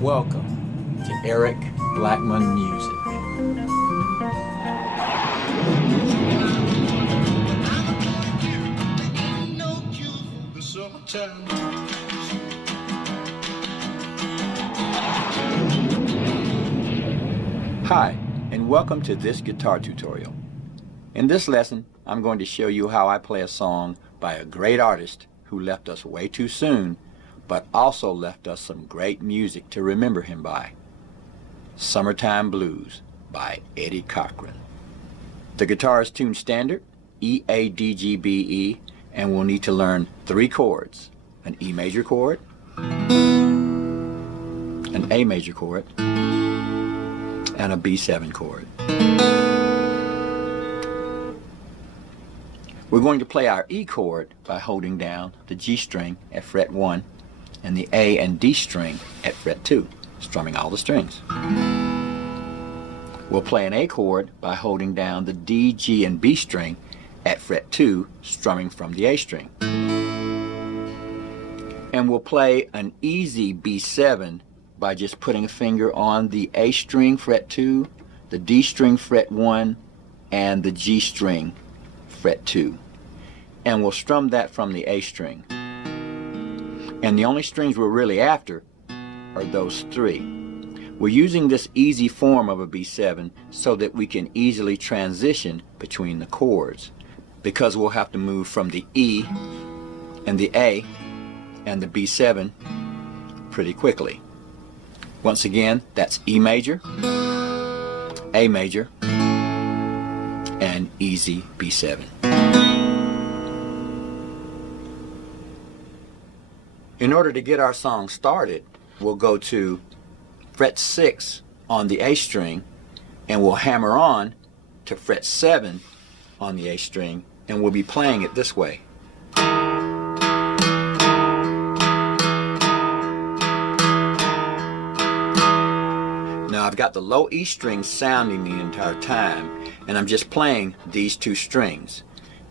Welcome to Eric Blackmon Music. Hi, and welcome to this guitar tutorial. In this lesson, I'm going to show you how I play a song by a great artist who left us way too soon, but also left us some great music to remember him by. Summertime Blues by Eddie Cochran. The guitar is tuned standard, E, A, D, G, B, E, and we'll need to learn 3 chords: an E major chord, an A major chord, and a B7 chord. We're going to play our E chord by holding down the G string at fret 1 and the A and D string at fret 2, strumming all the strings. We'll play an A chord by holding down the D, G, and B string at fret 2, strumming from the A string. And we'll play an easy B7 by just putting a finger on the A string fret 2, the D string fret 1, and the G string fret 2. And we'll strum that from the A string. And the only strings we're really after are those 3. We're using this easy form of a B7 so that we can easily transition between the chords, because we'll have to move from the E and the A and the B7 pretty quickly. Once again, that's E major, A major, and easy B7. In order to get our song started, we'll go to fret 6 on the A string, and we'll hammer on to fret 7 on the A string, and we'll be playing it this way. Now I've got the low E string sounding the entire time, and I'm just playing these 2 strings.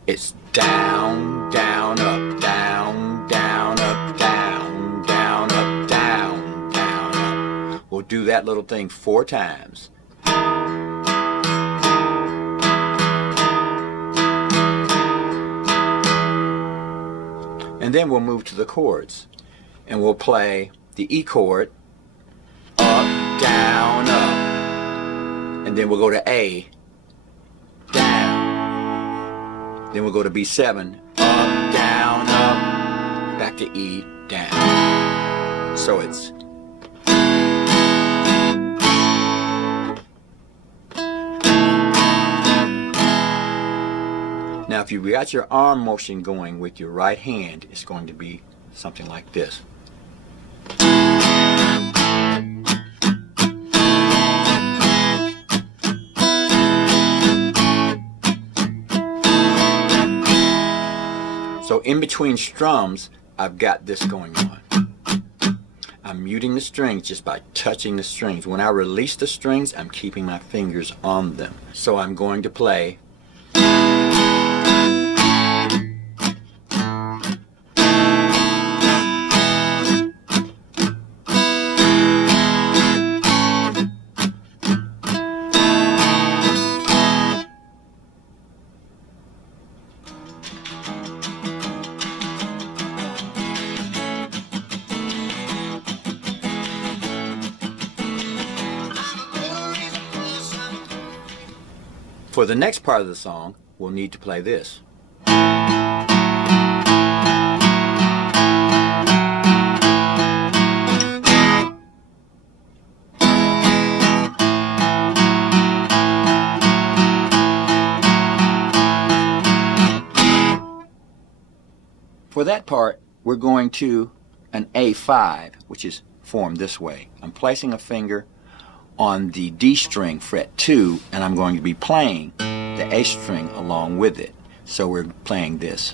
It's down, down, up, down, down, up, down, down, up, down, down, up. We'll do that little thing 4 times. And then we'll move to the chords, and we'll play the E chord, up, down, up, and then we'll go to A, down, then we'll go to B7, up, down, up, back to E, down. So it's now if you've got your arm motion going with your right hand, it's going to be something like this. So in between strums, I've got this going on. I'm muting the strings just by touching the strings. When I release the strings, I'm keeping my fingers on them. So I'm going to play For the next part of the song, we'll need to play this. For that part, we're going to an A5, which is formed this way. I'm placing a finger on the D string fret 2, and I'm going to be playing the A string along with it. So we're playing this.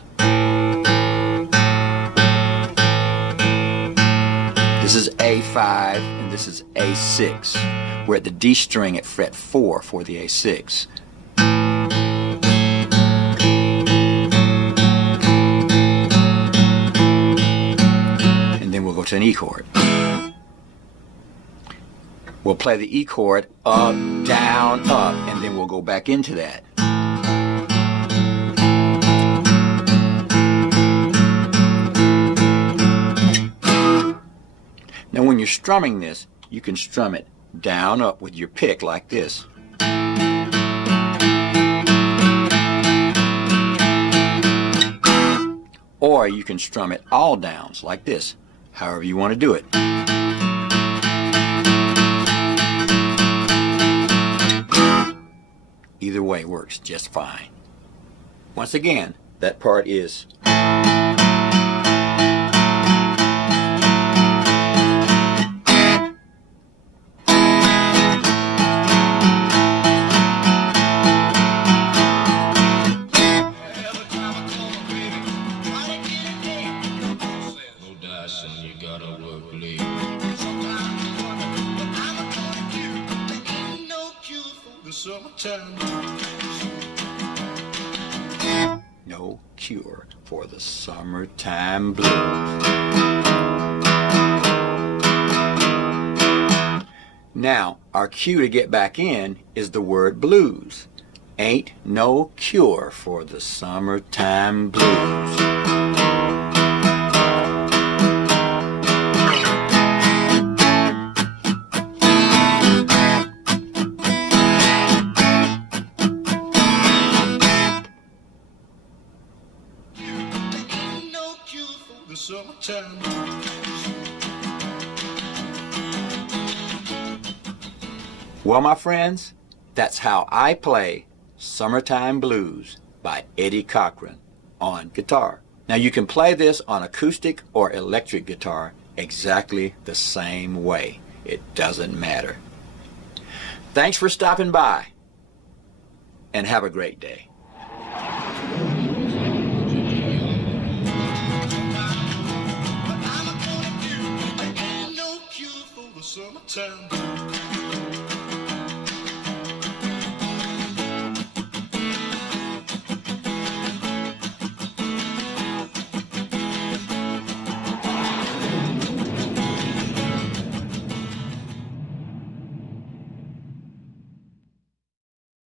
This is A5 and this is A6. We're at the D string at fret 4 for the A6. And then we'll go to an E chord. We'll play the E chord, up, down, up, and then we'll go back into that. Now when you're strumming this, you can strum it down, up with your pick like this. Or you can strum it all downs like this, however you want to do it. Either way works just fine. Once again, that part is. No cure for the summertime blues. Now, our cue to get back in is the word blues. Ain't no cure for the summertime blues. Well, my friends, that's how I play Summertime Blues by Eddie Cochran on guitar. Now you can play this on acoustic or electric guitar exactly the same way. It doesn't matter. Thanks for stopping by, and have a great day. Summertime.